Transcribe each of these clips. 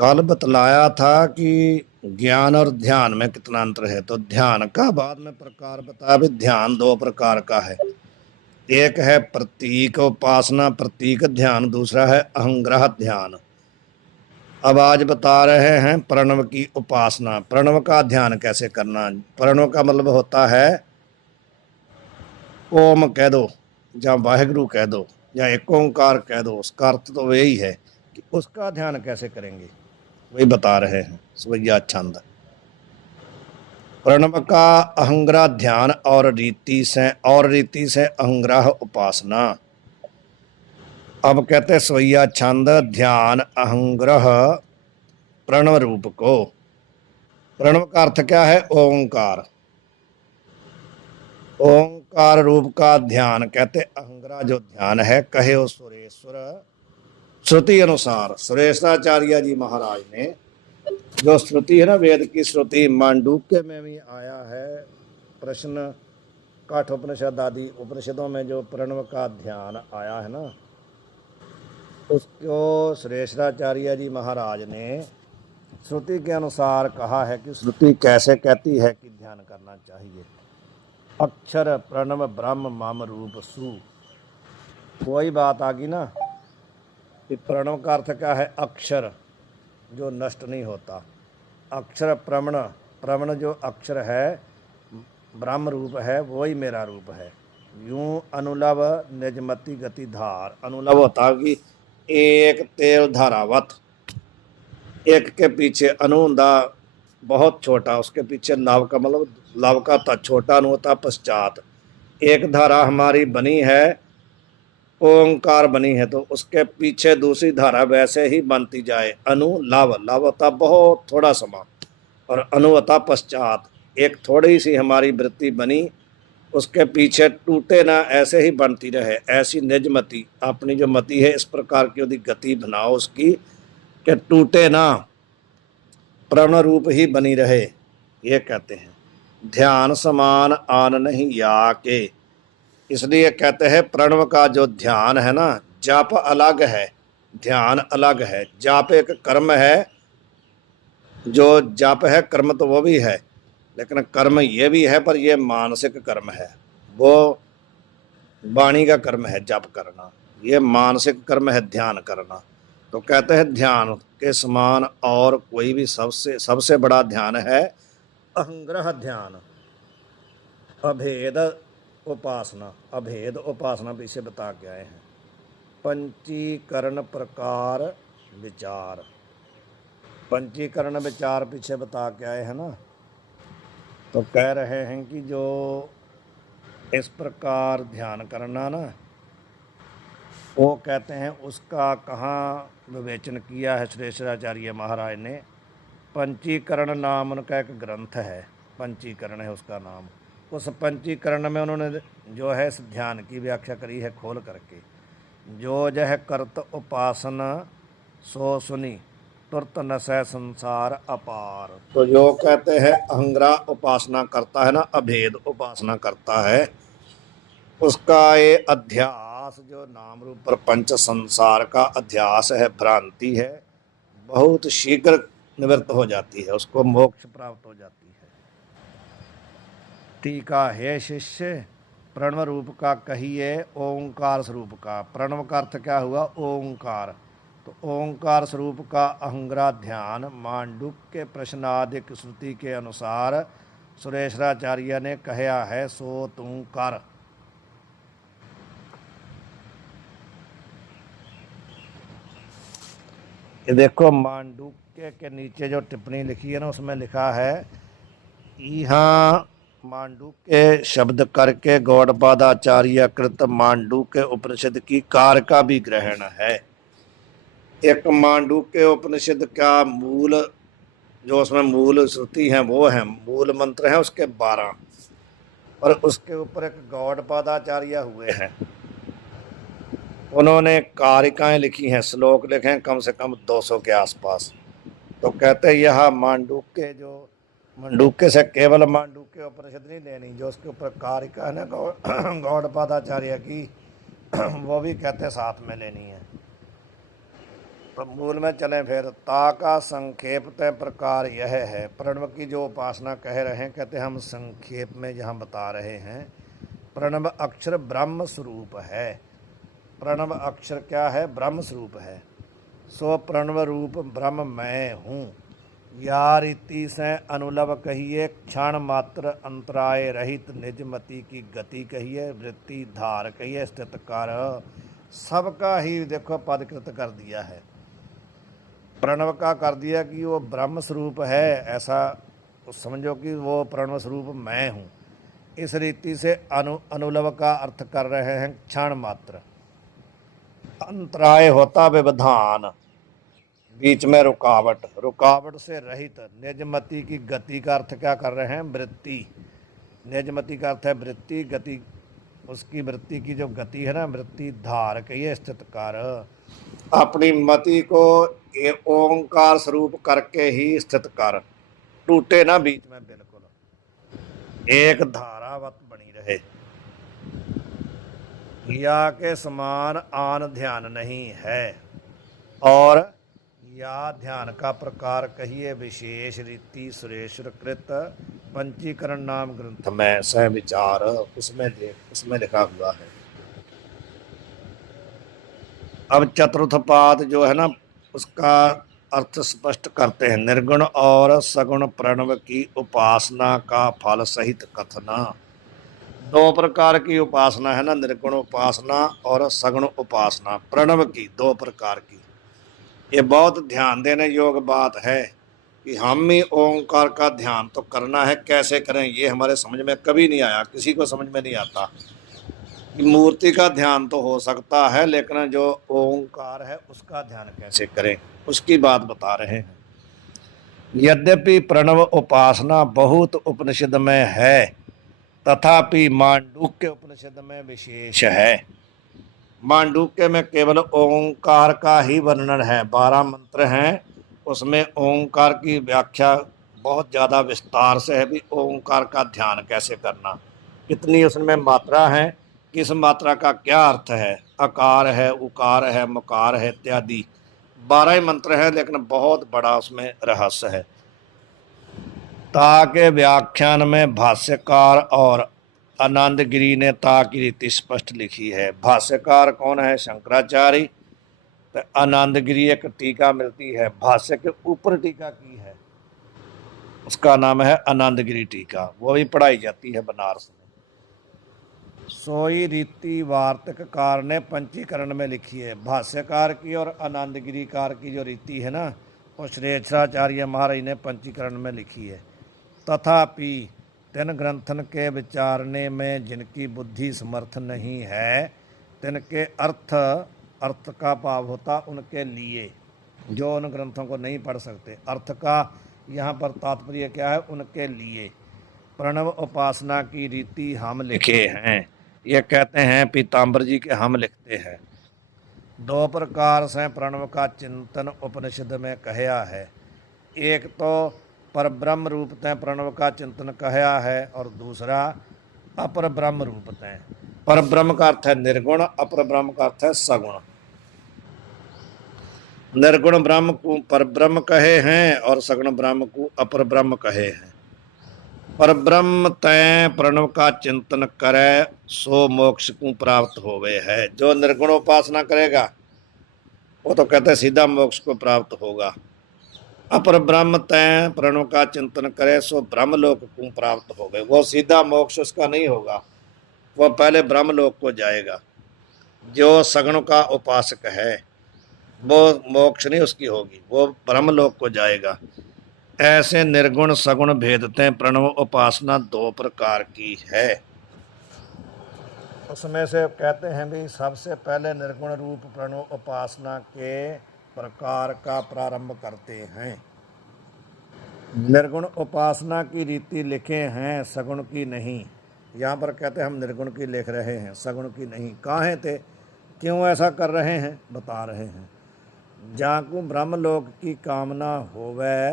कल बतलाया था कि ज्ञान और ध्यान में कितना अंतर है। तो ध्यान का बाद में प्रकार बताया भी। ध्यान दो प्रकार का है। एक है प्रतीक उपासना, प्रतीक ध्यान। दूसरा है अहंग्रह ध्यान। अब आज बता रहे हैं प्रणव की उपासना। प्रणव का ध्यान कैसे करना। प्रणव का मतलब होता है ओम कह दो या वाहिगुरु कह दो या एक ओंकार कह दो, उसका अर्थ तो वही है कि उसका ध्यान कैसे करेंगे, वही बता रहे हैं सवैया छंद। प्रणव का अहंग्रह ध्यान और रीति से अहंग्रह उपासना। अब कहते हैं सवैया छंद ध्यान अहंग्रह प्रणव रूप को। प्रणव का अर्थ क्या है? ओंकार। ओंकार रूप का ध्यान कहते अहंग्रह जो ध्यान है। कहे ओ सुरेश्वर श्रुति अनुसार। सुरेश्वराचार्य जी महाराज ने जो श्रुति है ना, वेद की श्रुति, मांडूक्य में भी आया है प्रश्न, काठोपनिषद आदि उपनिषदों में जो प्रणव का ध्यान आया है ना, उसको सुरेश्वराचार्य जी महाराज ने श्रुति के अनुसार कहा है कि श्रुति कैसे कहती है कि ध्यान करना चाहिए। अक्षर प्रणव ब्रह्म मम रूप सु। वही बात आ गई ना कि प्रणव का अर्थ क्या है? अक्षर जो नष्ट नहीं होता। अक्षर प्रमण, प्रमण जो अक्षर है ब्रह्म रूप है, वही मेरा रूप है। यूं अनुलव निजमति गति धार। अनुलव होता कि एक तेल धारावत, एक के पीछे अनुदा बहुत छोटा, उसके पीछे लव का मतलब लव का था छोटा, अनु होता पश्चात। एक धारा हमारी बनी है, ओंकार बनी है, तो उसके पीछे दूसरी धारा वैसे ही बनती जाए। अनु लव, लव होता बहुत थोड़ा समा, और अनु होता पश्चात। एक थोड़ी सी हमारी वृत्ति बनी, उसके पीछे टूटे ना, ऐसे ही बनती रहे। ऐसी निजमति, अपनी जो मति है इस प्रकार की यदि गति बनाओ उसकी कि टूटे ना, प्रण रूप ही बनी रहे, ये कहते हैं। ध्यान समान आन नहीं या के। इसलिए कहते हैं प्रणव का जो ध्यान है ना, जाप अलग है, ध्यान अलग है। जाप एक कर्म है, जो जाप है कर्म तो वो भी है, लेकिन कर्म ये भी है, पर ये मानसिक कर्म है। वो वाणी का कर्म है जप करना, ये मानसिक कर्म है ध्यान करना। तो कहते हैं ध्यान के समान और कोई भी सबसे सबसे बड़ा ध्यान है अहंग्रह ध्यान। अभेद उपासना, अभेद उपासना पीछे बता के आए हैं। पंचीकरण प्रकार विचार, पंचीकरण विचार पीछे बता के आए हैं ना। तो कह रहे हैं कि जो इस प्रकार ध्यान करना ना, वो कहते हैं उसका कहाँ विवेचन किया है सुरेश्वराचार्य महाराज ने। पंचीकरण नाम उनका एक ग्रंथ है, पंचीकरण है उसका नाम। उस पंचीकरण में उन्होंने जो है इस ध्यान की व्याख्या करी है खोल करके। जो जह करत उपासना सो सुनी तुरत नसै संसार अपार। तो जो कहते हैं अहंग्रह उपासना करता है ना, अभेद उपासना करता है, उसका ये अध्यास जो नाम रूप प्रपंच संसार का अध्यास है, भ्रांति है, बहुत शीघ्र निवृत्त हो जाती है, उसको मोक्ष प्राप्त हो जाती है। टीका है शिष्य प्रणव रूप का कहिए ओंकार स्वरूप का। प्रणव का अर्थ क्या हुआ? ओंकार। तो ओंकार स्वरूप का अहंग्रह ध्यान मांडुक्य प्रश्नादिक श्रुति के अनुसार सुरेश्वराचार्य ने कहा है, सो तू कर। ये देखो मांडुक्य के नीचे जो टिप्पणी लिखी है ना, उसमें लिखा है यहाँ मांडुक्य शब्द करके गौड़पादाचार्य कृत मांडुक्य उपनिषद की कार का भी ग्रहण है। एक मांडुक्य उपनिषद का मूल जो उसमें मूल श्रुति है वो है, मूल मंत्र है उसके 12, और उसके ऊपर एक गौड़पादाचार्य हुए हैं, उन्होंने कारिकाएं लिखी हैं, श्लोक लिखे हैं कम से कम 200 के आसपास। तो कहते हैं यह मांडुक्य, जो मांडुक्य से केवल मांडुक्य उपनिषद नहीं लेनी, जो उसके ऊपर कारिका है ना गौड़पादाचार्य की, वो भी कहते हैं साथ में लेनी है। तो मूल में चलें फिर। ता का संक्षेप तय प्रकार यह है। प्रणव की जो उपासना कह रहे हैं, कहते हम संक्षेप में यहाँ बता रहे हैं। प्रणव अक्षर ब्रह्म स्वरूप है। प्रणव अक्षर क्या है? ब्रह्म स्वरूप है। सो प्रणव रूप ब्रह्म मैं हूँ। या रीति से अनुलव कहिए, क्षण मात्र अंतराय रहित निजमति की गति कहिए, वृत्ति धार कहिए, स्थित कर। सबका ही देखो पदकृत कर दिया है। प्रणव का कर दिया कि वो ब्रह्म स्वरूप है, ऐसा समझो कि वो प्रणव स्वरूप मैं हूँ। इस रीति से अनुलव का अर्थ कर रहे हैं क्षण मात्र। अंतराय होता व्यवधान, बीच में रुकावट, रुकावट से रहित। निजमति की गति का अर्थ क्या कर रहे हैं? वृत्ति। निजमति का अर्थ है वृत्ति, गति। उसकी वृत्ति की जो गति है ना, वृत्ति धार कहिए, स्थित कर। अपनी मति को ये ओंकार स्वरूप करके ही स्थित कर, टूटे ना बीच में, बिल्कुल एक धारावत बनी रहे। या के समान आन ध्यान नहीं है। और या ध्यान का प्रकार कहिए, विशेष रीति सुरेश्वर कृत पंचीकरण नाम ग्रंथ में सह विचार, उसमें लिखा हुआ है। अब चतुर्थ पाद जो है ना, उसका अर्थ स्पष्ट करते हैं। निर्गुण और सगुण प्रणव की उपासना का फल सहित कथना। दो प्रकार की उपासना है ना, निर्गुण उपासना और सगुण उपासना, प्रणव की दो प्रकार की। ये बहुत ध्यान देने योग्य बात है कि हम ही ओंकार का ध्यान तो करना है। कैसे करें ये हमारे समझ में कभी नहीं आया, किसी को समझ में नहीं आता। मूर्ति का ध्यान तो हो सकता है, लेकिन जो ओंकार है उसका ध्यान कैसे करें, उसकी बात बता रहे हैं। यद्यपि प्रणव उपासना बहुत उपनिषद में है, तथापि मांडूक्य उपनिषद में विशेष है। मांडूक्य में केवल ओंकार का ही वर्णन है, 12 मंत्र हैं, उसमें ओंकार की व्याख्या बहुत ज़्यादा विस्तार से है। भी ओंकार का ध्यान कैसे करना, कितनी उसमें मात्रा है, किस मात्रा का क्या अर्थ है, अकार है, उकार है, मकार है इत्यादि। 12 ही मंत्र हैं, लेकिन बहुत बड़ा उसमें रहस्य है। ता के व्याख्यान में भाष्यकार और आनंदगिरी ने ता की रीति स्पष्ट लिखी है। भाष्यकार कौन है? शंकराचार्य। तो आनंदगिरी एक टीका मिलती है, भाष्य के ऊपर टीका की है, उसका नाम है आनंदगिरी टीका, वो भी पढ़ाई जाती है बनारस में। सोई रीति वार्तककार ने पंचीकरण में लिखी है। भाष्यकार की और आनंदगिरीकार की जो रीति है ना, वो श्रेष्ठाचार्य महाराज ने पंचीकरण में लिखी है। तथापि तिन ग्रंथन के विचारने में जिनकी बुद्धि समर्थ नहीं है, तिनके अर्थ का भाव होता उनके लिए, जो उन ग्रंथों को नहीं पढ़ सकते। अर्थ का यहाँ पर तात्पर्य क्या है? उनके लिए प्रणव उपासना की रीति हम लिखे हैं। ये कहते हैं पीताम्बर जी के हम लिखते हैं। दो प्रकार से प्रणव का चिंतन उपनिषद में कहया है। एक तो पर ब्रह्म रूप तय प्रणव का चिंतन कहया है, और दूसरा अपर ब्रह्म रूप तय। पर ब्रह्म का अर्थ है निर्गुण, अपर ब्रह्म का अर्थ है सगुण। निर्गुण ब्रह्म को पर ब्रह्म कहे हैं और सगुण ब्रह्म को अपर ब्रह्म कहे हैं। पर ब्रह्म तय प्रणव का चिंतन करे सो मोक्ष को प्राप्त होवे है। जो निर्गुण उपासना करेगा वो तो कहते हैं सीधा मोक्ष को प्राप्त होगा। अपर ब्रह्म तय प्रणव का चिंतन करे सो ब्रह्मलोक को प्राप्त हो गए। वो सीधा मोक्ष उसका नहीं होगा, वो पहले ब्रह्मलोक को जाएगा। जो सगुण का उपासक है वो मोक्ष नहीं उसकी होगी, वो ब्रह्मलोक को जाएगा। ऐसे निर्गुण सगुण भेदते प्रणव उपासना दो प्रकार की है। उसमें से कहते हैं भी सबसे पहले निर्गुण रूप प्रणव उपासना के प्रकार का प्रारंभ करते हैं। निर्गुण उपासना की रीति लिखे हैं, सगुण की नहीं। यहाँ पर कहते हैं हम निर्गुण की लिख रहे हैं, सगुण की नहीं। काहे थे, क्यों ऐसा कर रहे हैं, बता रहे हैं। जाकू ब्रह्मलोक की कामना होवे,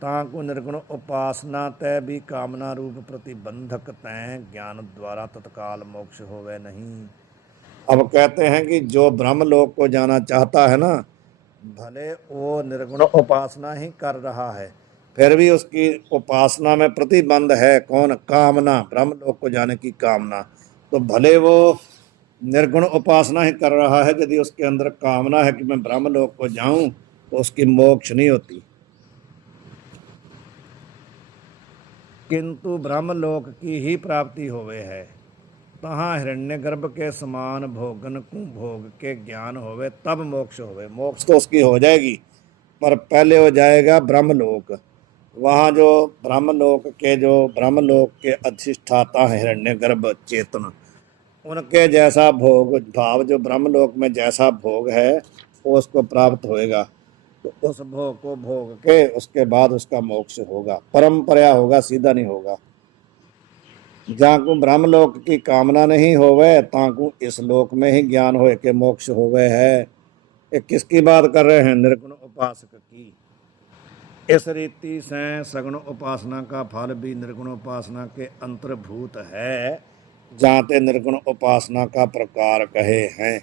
ताकू निर्गुण उपासना तय भी कामना रूप प्रतिबंधक तय ज्ञान द्वारा तत्काल मोक्ष होवे नहीं। अब कहते हैं कि जो ब्रह्मलोक को जाना चाहता है ना, भले वो निर्गुण उपासना ही कर रहा है, फिर भी उसकी उपासना में प्रतिबंध है। कौन? कामना, ब्रह्मलोक को जाने की कामना। तो भले वो निर्गुण उपासना ही कर रहा है, यदि उसके अंदर कामना है कि मैं ब्रह्मलोक को जाऊं, तो उसकी मोक्ष नहीं होती। किंतु ब्रह्मलोक की ही प्राप्ति होवे है, तहाँ हिरण्यगर्भ के समान भोगन को भोग के ज्ञान होवे, तब मोक्ष होवे। मोक्ष तो उसकी हो जाएगी, पर पहले हो जाएगा ब्रह्मलोक। वहाँ जो ब्रह्मलोक के अधिष्ठाता है हिरण्यगर्भ चेतन, उनके जैसा भोग भाव जो ब्रह्मलोक में जैसा भोग है वो उसको प्राप्त होएगा। तो उस भोग को भोग के उसके बाद उसका मोक्ष होगा, परंपरा होगा, सीधा नहीं होगा। जाकू ब्रह्मलोक की कामना नहीं होवे, ताकू इस लोक में ही ज्ञान होए के मोक्ष होवे है। ये किसकी बात कर रहे हैं? निर्गुण उपासक की। इस रीति से सगुण उपासना का फल भी निर्गुण उपासना के अंतर्भूत है, जाते निर्गुण उपासना का प्रकार कहे हैं।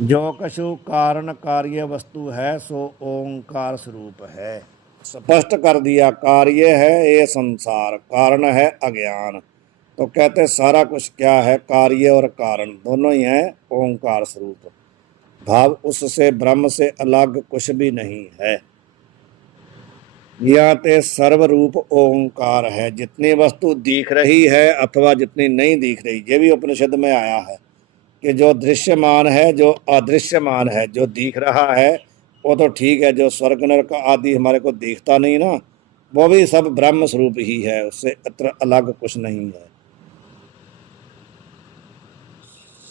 जो कछु कारण कार्य वस्तु है, सो ओंकार स्वरूप है। स्पष्ट कर दिया, कार्य है ये संसार, कारण है अज्ञान। तो कहते सारा कुछ क्या है? कार्य और कारण दोनों ही है ओंकार स्वरूप भाव। उससे ब्रह्म से अलग कुछ भी नहीं है। या ते सर्वरूप ओंकार है। जितनी वस्तु दिख रही है अथवा जितनी नहीं दिख रही, ये भी उपनिषद में आया है कि जो दृश्यमान है, जो अदृश्यमान है, जो दिख रहा है वो तो ठीक है, जो स्वर्ग नरक आदि हमारे को दिखता नहीं ना, वो भी सब ब्रह्म स्वरूप ही है, उससे अत्र अलग कुछ नहीं है।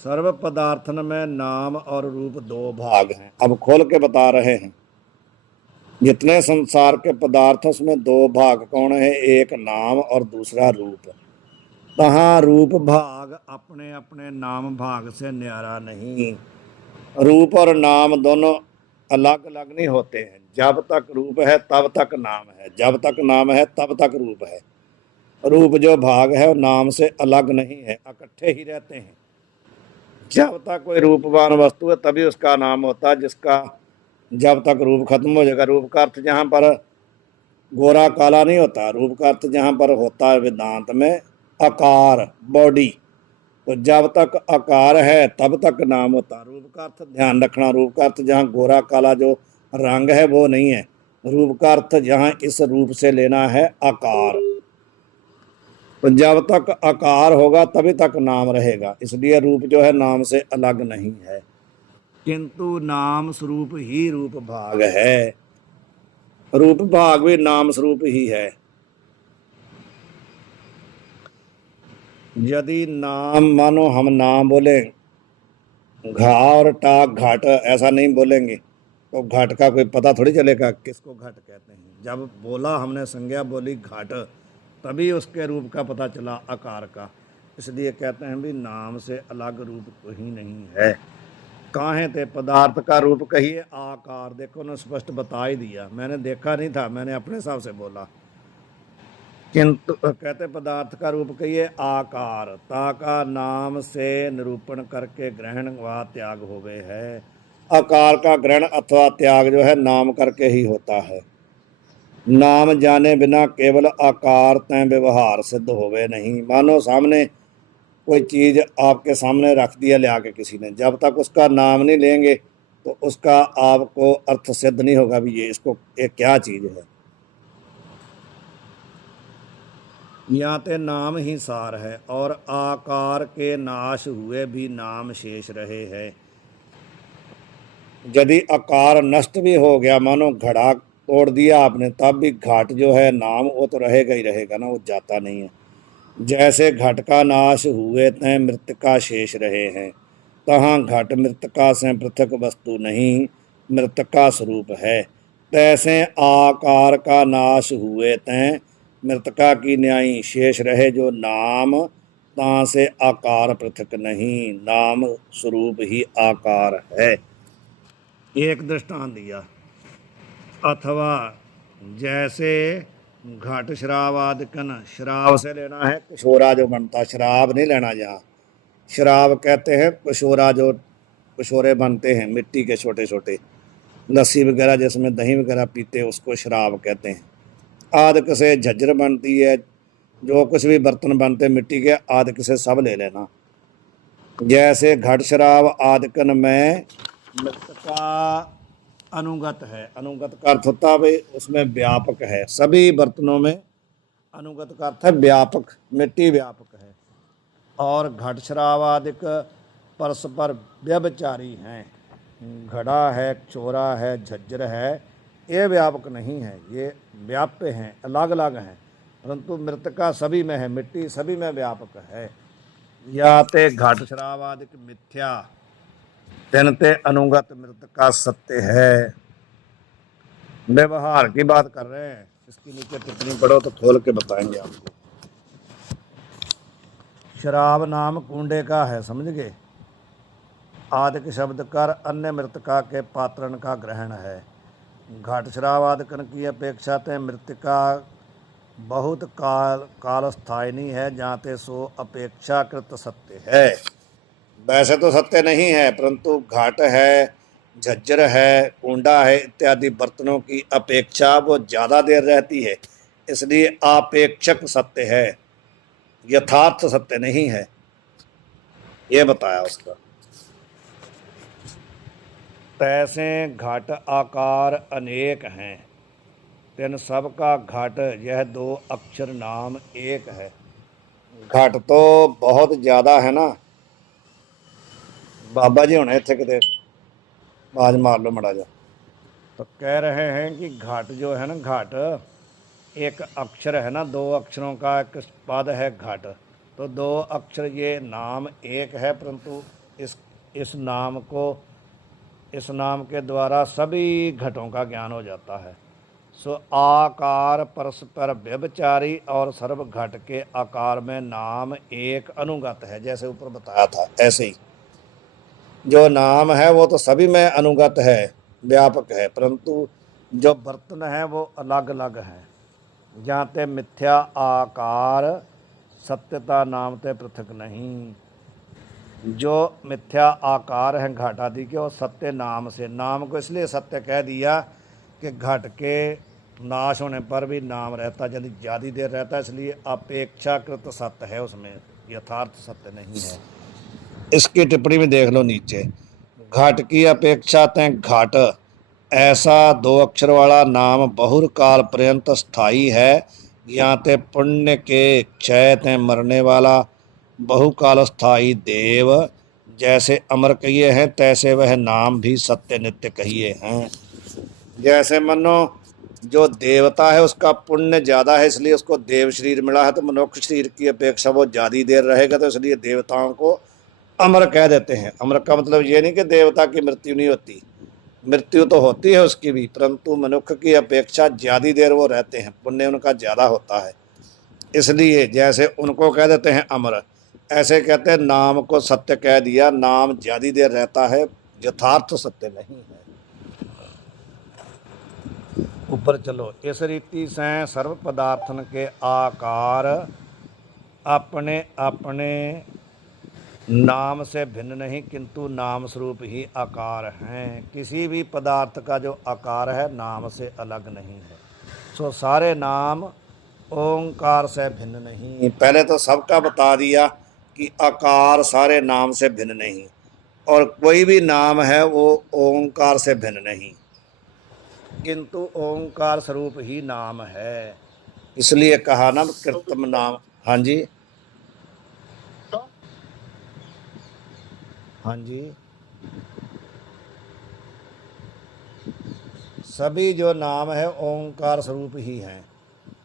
सर्व पदार्थन में नाम और रूप दो भाग हैं। अब खोल के बता रहे हैं, जितने संसार के पदार्थ उसमें दो भाग कौन है? एक नाम और दूसरा रूप। तहाँ रूप भाग अपने अपने नाम भाग से न्यारा नहीं। रूप और नाम दोनों अलग अलग नहीं होते हैं। जब तक रूप है तब तक नाम है, जब तक नाम है तब तक रूप है। रूप जो भाग है वो नाम से अलग नहीं है, इकट्ठे ही रहते हैं। जब तक कोई रूपवान वस्तु है तभी उसका नाम होता है, जिसका जब तक रूप खत्म हो जाएगा। रूप का अर्थ जहाँ पर गोरा काला नहीं होता, रूप का अर्थ जहाँ पर होता है वेदांत में आकार, बॉडी। तो जब तक आकार है तब तक नाम होता। रूप का अर्थ ध्यान रखना, रूप का अर्थ जहाँ गोरा काला जो रंग है वो नहीं है। रूप का अर्थ जहाँ इस रूप से लेना है आकार। तो जब तक आकार होगा तभी तक नाम रहेगा, इसलिए रूप जो है नाम से अलग नहीं है। किंतु नाम स्वरूप ही रूप भाग है, रूप भाग भी नाम स्वरूप ही है। यदि नाम मानो हम नाम बोले घा और टाक घाट, ऐसा नहीं बोलेंगे तो घाट का कोई पता थोड़ी चलेगा किसको घाट कहते हैं। जब बोला हमने संज्ञा बोली घाट, तभी उसके रूप का पता चला आकार का। इसलिए कहते हैं भी नाम से अलग रूप कोई नहीं है। काहे ते पदार्थ का रूप कहिए आकार। देखो ना, स्पष्ट बता ही दिया, मैंने देखा नहीं था, मैंने अपने हिसाब से बोला। किंतु कहते पदार्थ का रूप कहिए आकार, ताका नाम से निरूपण करके ग्रहण व त्याग होवे है। आकार का ग्रहण अथवा त्याग जो है नाम करके ही होता है। नाम जाने बिना केवल आकार तय व्यवहार सिद्ध होवे नहीं। मानो सामने कोई चीज आपके सामने रख दिया ले आके किसी ने, जब तक उसका नाम नहीं लेंगे तो उसका आपको अर्थ सिद्ध नहीं होगा भी ये इसको ये क्या चीज है। या ते नाम ही सार है, और आकार के नाश हुए भी नाम शेष रहे है। यदि आकार नष्ट भी हो गया, मानो घड़ा तोड़ दिया आपने, तब भी घाट जो है नाम वो तो रहेगा ही रहेगा ना, वो जाता नहीं है। जैसे घट का नाश हुए तय मृतिका शेष रहे हैं, तहाँ घट मृतिका से पृथक वस्तु नहीं, मृतिका स्वरूप है। तैसे आकार का नाश हुए तय मृतिका की न्यायी शेष रहे जो नाम, ता से आकार पृथक नहीं, नाम स्वरूप ही आकार है। एक दृष्टांत दिया। अथवा जैसे घट शराब आदिकन, शराब से लेना है कुशोरा जो बनता, शराब नहीं लेना। यहाँ शराब कहते हैं कुशोरा, जो कुशोरे बनते हैं मिट्टी के छोटे छोटे, लस्सी वगैरह जिसमें दही वगैरह पीते हैं उसको शराब कहते हैं। आदिक से झज्जर बनती है, जो कुछ भी बर्तन बनते मिट्टी के आदिक से सब ले लेना। जैसे घट शराब आदिकन में मृत का अनुगत है। अनुगत का अर्थ होता है भाई उसमें व्यापक है, सभी बर्तनों में अनुगत का अर्थ है व्यापक, मिट्टी व्यापक है। और घट शराब आदिक परस्पर व्यभिचारी हैं। घड़ा है, चोरा है, झज्जर है, ये व्यापक नहीं है, ये व्याप्य हैं, अलग अलग हैं, परंतु मृतिका सभी में है, मिट्टी सभी में व्यापक है। या ते घट शराब आदिक मिथ्या तिनते अनुगत मृतिका सत्य है। व्यवहार की बात कर रहे हैं, इसकी नीचे टिप्पणी पढ़ो तो खोल के बताएंगे आपको। शराब नाम कुंडे का है, समझ गए। आदिक शब्द कर अन्य मृतिका के पात्रण का ग्रहण है। घट शराब आदिकन की अपेक्षा ते मृतिका बहुत काल स्थायिनी है, जाते सो अपेक्षाकृत सत्य है। वैसे तो सत्य नहीं है, परंतु घाट है, झज्जर है, कुंडा है इत्यादि बर्तनों की अपेक्षा वो ज़्यादा देर रहती है, इसलिए आपेक्षक सत्य है, यथार्थ सत्य नहीं है, ये बताया उसका। तैसे घट आकार अनेक हैं, तिन सब का घट यह दो अक्षर नाम एक है। घट तो बहुत ज़्यादा है ना। बाबा जी होने थे कितने, आवाज मार लो मड़ा जा। तो कह रहे हैं कि घाट जो है ना, घाट एक अक्षर है ना, दो अक्षरों का एक पद है घाट, तो दो अक्षर ये नाम एक है, परंतु इस नाम को, इस नाम के द्वारा सभी घटों का ज्ञान हो जाता है। सो आकार परस्पर व्यभिचारी और सर्व घट के आकार में नाम एक अनुगत है, जैसे ऊपर बताया था ऐसे ही जो नाम है वो तो सभी में अनुगत है, व्यापक है, परंतु जो बर्तन है वो अलग अलग है। जाते मिथ्या आकार सत्यता नाम ते पृथक नहीं। जो मिथ्या आकार हैं घट आदि के, और सत्य नाम से, नाम को इसलिए सत्य कह दिया कि घट के नाश होने पर भी नाम रहता, यदि ज़्यादा देर रहता, इसलिए अपेक्षाकृत सत्य है, उसमें यथार्थ सत्य नहीं है। इसकी टिप्पणी में देख लो नीचे, घाट की अपेक्षा तय घाट ऐसा दो अक्षर वाला नाम बहुकाल पर्यंत स्थायी है। यहाँ ते पुण्य के क्षय तय मरने वाला बहुकाल स्थायी देव जैसे अमर कहिए हैं, तैसे वह नाम भी सत्य नित्य कहिए हैं। जैसे मनो जो देवता है उसका पुण्य ज़्यादा है, इसलिए उसको देव शरीर मिला है, तो मनुष्य शरीर की अपेक्षा वो ज़्यादा देर रहेगा, तो इसलिए देवताओं को अमर कह देते हैं। अमर का मतलब ये नहीं कि देवता की मृत्यु नहीं होती, मृत्यु तो होती है उसकी भी, परंतु मनुष्य की अपेक्षा ज़्यादा देर वो रहते हैं, पुण्य उनका ज़्यादा होता है, इसलिए जैसे उनको कह देते हैं अमर, ऐसे कहते हैं नाम को सत्य कह दिया, नाम ज़्यादा देर रहता है, यथार्थ सत्य नहीं है। ऊपर चलो। इस रीति से सर्व पदार्थन के आकार अपने अपने नाम से भिन्न नहीं, किंतु नाम स्वरूप ही आकार हैं। किसी भी पदार्थ का जो आकार है नाम से अलग नहीं है। सो सारे नाम ओंकार से भिन्न नहीं। पहले तो सबका बता दिया कि आकार सारे नाम से भिन्न नहीं, और कोई भी नाम है वो ओंकार से भिन्न नहीं, किंतु ओंकार स्वरूप ही नाम है, इसलिए कहा ना कृत्रिम नाम। हाँ जी, हाँ जी, सभी जो नाम है ओंकार स्वरूप ही हैं।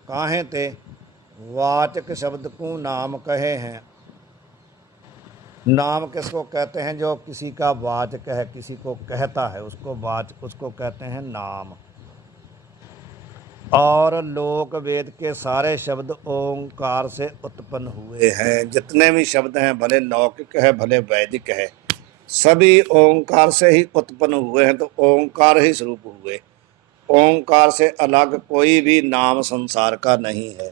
काहे ते वाचक शब्द को नाम कहे हैं। नाम किसको कहते हैं? जो किसी का वाचक है, किसी को कहता है, उसको कहते हैं नाम। और लोक वेद के सारे शब्द ओंकार से उत्पन्न हुए हैं। जितने भी शब्द हैं, भले लौकिक है भले वैदिक है, सभी ओंकार से ही उत्पन्न हुए हैं, तो ओंकार ही स्वरूप हुए। ओंकार से अलग कोई भी नाम संसार का नहीं है।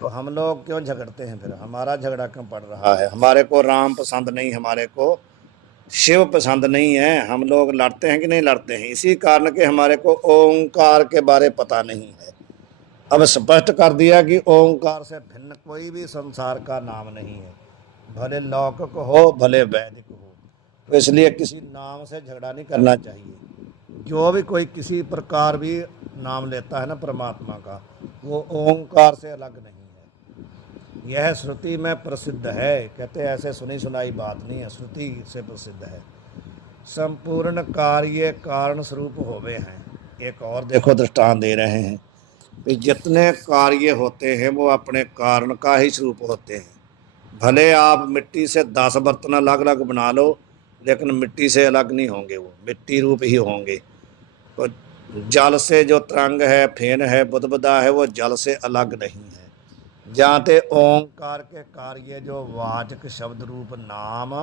तो हम लोग क्यों झगड़ते हैं फिर? हमारा झगड़ा क्यों पड़ रहा है? हमारे को राम पसंद नहीं, हमारे को शिव पसंद नहीं है। हम लोग लड़ते हैं कि नहीं लड़ते हैं, इसी कारण के हमारे को ओंकार के बारे पता नहीं है। अब स्पष्ट कर दिया कि ओंकार से भिन्न कोई भी संसार का नाम नहीं है, भले लौकिक हो भले वैदिक हो। तो इसलिए किसी नाम से झगड़ा नहीं करना चाहिए। जो भी कोई किसी प्रकार भी नाम लेता है ना परमात्मा का, वो ओंकार से अलग नहीं है। यह श्रुति में प्रसिद्ध है। कहते हैं ऐसे सुनी सुनाई बात नहीं है, श्रुति से प्रसिद्ध है। संपूर्ण कार्य कारण स्वरूप होवे हैं। एक और देखो दृष्टांत दे रहे हैं कि जितने कार्य होते हैं वो अपने कारण का ही स्वरूप होते हैं। भले आप मिट्टी से 10 बर्तन अलग अलग बना लो, लेकिन मिट्टी से अलग नहीं होंगे, वो मिट्टी रूप ही होंगे। तो जल से जो तरंग है, फेन है, बुदबुदा है, वो जल से अलग नहीं है। जाते ओंकार के कार्य जो वाचक शब्द रूप नाम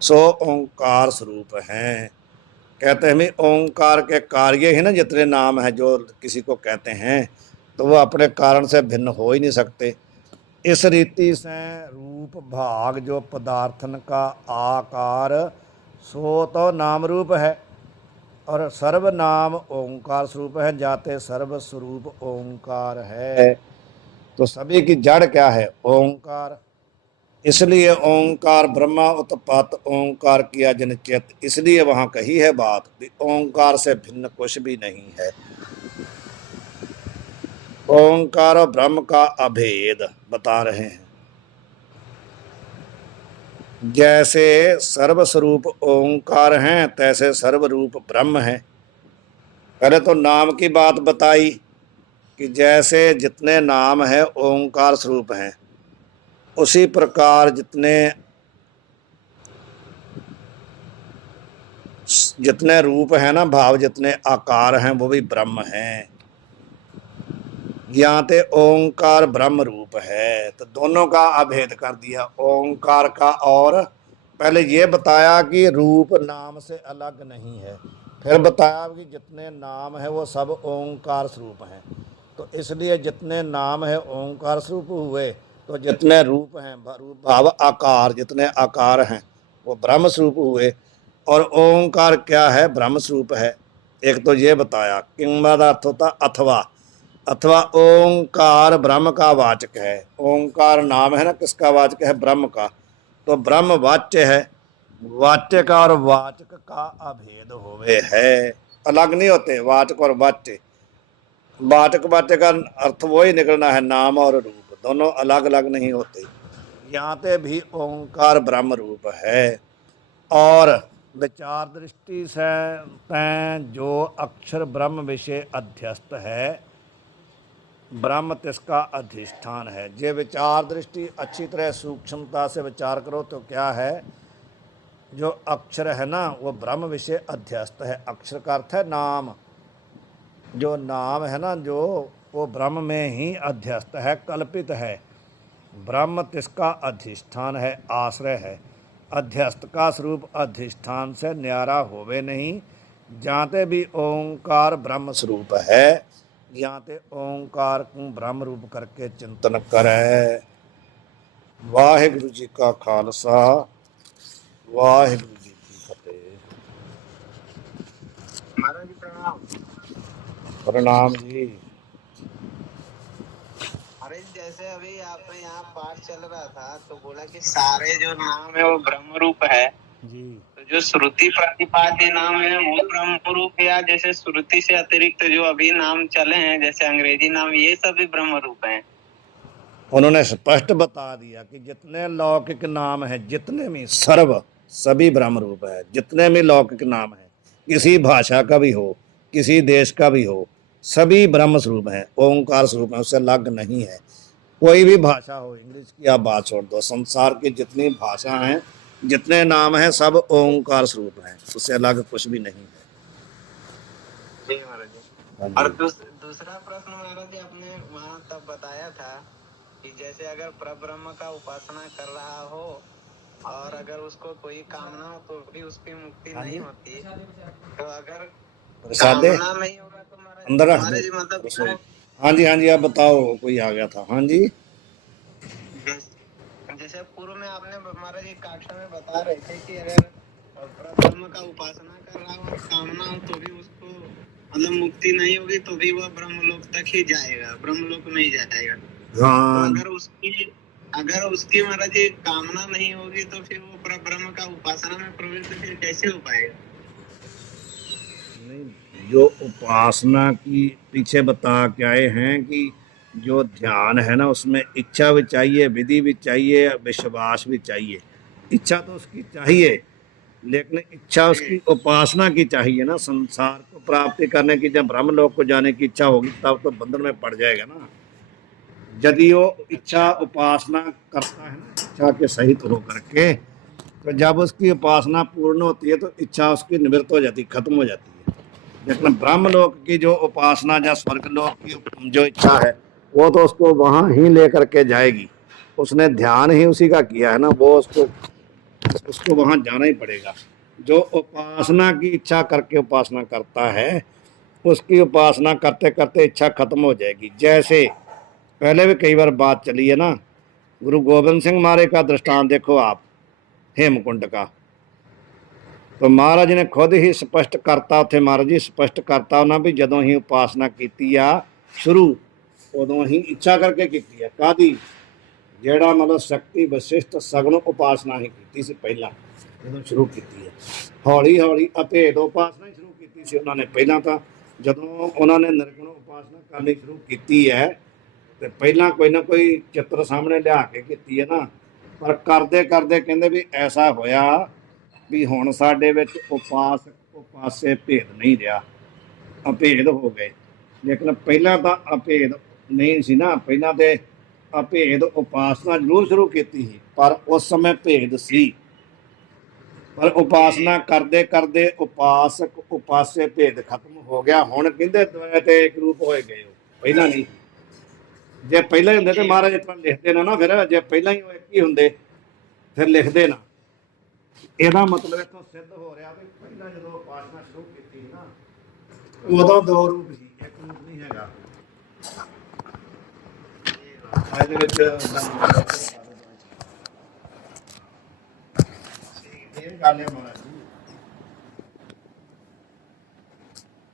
सो ओंकार स्वरूप हैं। कहते हैं ओंकार के कार्य ही ना जितने नाम है जो किसी को कहते हैं, तो वो अपने कारण से भिन्न हो ही नहीं सकते। इस रीति से रूप भाग जो पदार्थन का आकार सो तो नाम रूप है, और सर्व नाम ओंकार स्वरूप है। जाते सर्व स्वरूप ओंकार है। तो सभी की जड़ क्या है? ओंकार। इसलिए ओंकार ब्रह्मा उत्पात ओंकार किया जन चेत, इसलिए वहां कही है बात कि ओंकार से भिन्न कुछ भी नहीं है। ओंकार और ब्रह्म का अभेद बता रहे हैं। जैसे सर्वस्वरूप ओंकार हैं, तैसे सर्वरूप ब्रह्म है। पहले तो नाम की बात बताई कि जैसे जितने नाम है ओंकार स्वरूप हैं, उसी प्रकार जितने जितने रूप है ना, भाव जितने आकार हैं, वो भी ब्रह्म हैं। यहाँ ते ओंकार ब्रह्म रूप है, तो दोनों का अभेद कर दिया, ओंकार का। और पहले ये बताया कि रूप नाम से अलग नहीं है, फिर बताया कि जितने नाम है वो सब ओंकार स्वरूप हैं। तो इसलिए जितने नाम है ओंकार स्वरूप हुए, तो जितने रूप हैं, रूप भाव आकार, जितने आकार हैं वो ब्रह्म स्वरूप हुए। और ओंकार क्या है? ब्रह्म स्वरूप है। एक तो ये बताया। किंबद अर्थ होता अथवा, अथवा ओंकार ब्रह्म का वाचक है। ओंकार नाम है ना, किसका वाचक है? ब्रह्म का। तो ब्रह्म वाच्य है। वाच्य का और वाचक का अभेद होवे है, अलग नहीं होते वाचक और वाच्य। वाचक वाच्य का अर्थ वही निकलना है, नाम और रूप दोनों अलग अलग नहीं होते। यहाँ पे भी ओंकार ब्रह्म रूप है। और विचार दृष्टि से जो अक्षर ब्रह्म विषय अध्यस्त है, ब्रह्म तिसका अधिष्ठान है। जे विचार दृष्टि अच्छी तरह सूक्ष्मता से विचार करो तो क्या है? जो अक्षर है ना, वो ब्रह्म विषय अध्यस्त है। अक्षर का अर्थ है नाम। जो नाम है ना, जो वो ब्रह्म में ही अध्यस्त है, कल्पित है। ब्रह्म तिसका अधिष्ठान है, आश्रय है। अध्यस्त का स्वरूप अधिष्ठान से न्यारा होवे नहीं। जाते भी ओंकार ब्रह्म स्वरूप है, जाते ओंकार को ब्रह्म रूप करके चिंतन करे। वाहिगुरु जी का खालसा, वाहिगुरु जी की फतेह। महाराज जी प्रणाम। प्रणाम जी। अरे जैसे अभी आपने यहाँ पाठ चल रहा था तो बोला कि सारे जो नाम है वो ब्रह्म रूप है जी। तो जो श्रुति प्रतिपाद्य नाम है वो ब्रह्म रूप है, या जैसे श्रुति से अतिरिक्त जो अभी नाम चले हैं जैसे अंग्रेजी नाम, ये सब भी ब्रह्म रूप हैं? उन्होंने स्पष्ट बता दिया कि जितने लौकिक नाम है, जितने में सर्व सभी ब्रह्म रूप है। जितने में लौकिक नाम है, किसी भाषा का भी हो, किसी देश का भी हो, सभी ब्रह्म स्वरूप है, ओंकार स्वरूप है, उससे अलग नहीं है। कोई भी भाषा हो, इंग्लिश की आप बात छोड़ दो, संसार की जितनी भाषा हैं, जितने नाम हैं, सब ओंकार स्वरूप हैं, उससे अलग कुछ भी नहीं है। जी महाराज जी। हाँ और जी। दूसरा प्रश्न महाराज जी, आपने वहाँ तब बताया था कि जैसे अगर परब्रह्म का उपासना कर रहा हो और अगर उसको कोई कामना हो तो भी उसकी मुक्ति हाँ नहीं जी। होती। तो अगर प्रसादे कामना नहीं होगा तो अंदर रख महाराज जी दो मतलब रसोई। हाँ जी, हाँ जी, आप बताओ, कोई आ गया था। हाँ जी। जैसे पूर्व में आपने महाराज जी कक्षा में बता रहे थे कि अगर और ब्रह्म का उपासना कर रहा हो और कामना हो तो भी उसको मतलब मुक्ति नहीं होगी, तो भी वह ब्रह्मलोक तक ही जाएगा, ब्रह्मलोक नहीं जाएगा। तो हाँ अगर उसकी महाराज जी कामना नहीं होगी तो फिर वो ब्रह्म का उपासना में प्रवृत्त फिर कैसे हो पाएगा? नहीं, जो उपासना की पीछे बता के आए हैं कि जो ध्यान है ना उसमें इच्छा भी चाहिए, विधि भी चाहिए, विश्वास भी चाहिए। इच्छा तो उसकी चाहिए, लेकिन इच्छा उसकी उपासना की चाहिए ना। संसार को प्राप्ति करने की, जब ब्रह्मलोक को जाने की इच्छा होगी तब तो बंधन में पड़ जाएगा ना। यदि वो इच्छा उपासना करता है ना इच्छा के सहित होकर के, तो जब उसकी उपासना पूर्ण होती है तो इच्छा उसकी निवृत्त हो जाती, खत्म हो जाती है। लेकिन ब्रह्मलोक की जो उपासना या स्वर्गलोक की जो इच्छा है वो तो उसको वहां ही लेकर के जाएगी। उसने ध्यान ही उसी का किया है ना, वो उसको वहां जाना ही पड़ेगा। जो उपासना की इच्छा करके उपासना करता है उसकी उपासना करते करते इच्छा खत्म हो जाएगी। जैसे पहले भी कई बार बात चली है ना, गुरु गोबिंद सिंह महाराज का दृष्टांत देखो आप, हेमकुंड का। तो महाराज ने खुद ही स्पष्ट करता थे, महाराज जी स्पष्ट करता ना भी जदों ही उपासना की आ शुरू उदों ही इच्छा करके की है कादी, जेड़ा मतलब शक्ति वशिष्ठ सगुण उपासना ही की सी पहला जो शुरू की है। हौली हौली अभेद उपासना शुरू की सी उन्होंने पहला। तो जदों उन्होंने निर्गुण उपासना करनी शुरू की है तो पहला कोई ना कोई चित्र सामने लिया के की है ना, पर करते करते कहते भी ऐसा होया भी हुण साडे विच उपासक उपासे भेद नहीं रहा, अभेद हो गए। लेकिन पहला तो अभेद नहीं सी ना, पहला तो अभेद उपासना जरूर शुरू की थी पर उस समय भेद सी। पर उपासना करते करते उपासक उपासे भेद खत्म हो गया। हुण कहंदे द्वैत एक रूप हो गए हो, पहला नहीं। जे पहला ही होंदे तो महाराज इतना लिखते ना ना, फिर जे पहला ही एक ही होंदे फिर लिखते ना। ਇਹਦਾ ਮਤਲਬ ਇਥੋਂ ਸਿੱਧ ਹੋ ਰਿਹਾ ਵੀ ਪਹਿਲਾਂ ਜਦੋਂ ਉਪਾਸਨਾ ਸ਼ੁਰੂ ਕੀਤੀ ਸੀ ਨਾ ਉਦੋਂ ਦੋ ਰੂਪ ਸੀ, ਇੱਕ ਰੂਪ ਨਹੀਂ ਹੈਗਾ। ਇਹਦੇ ਵਿੱਚ ਇਹ ਗੱਲ ਹੈ ਮਹਾਰਾਜ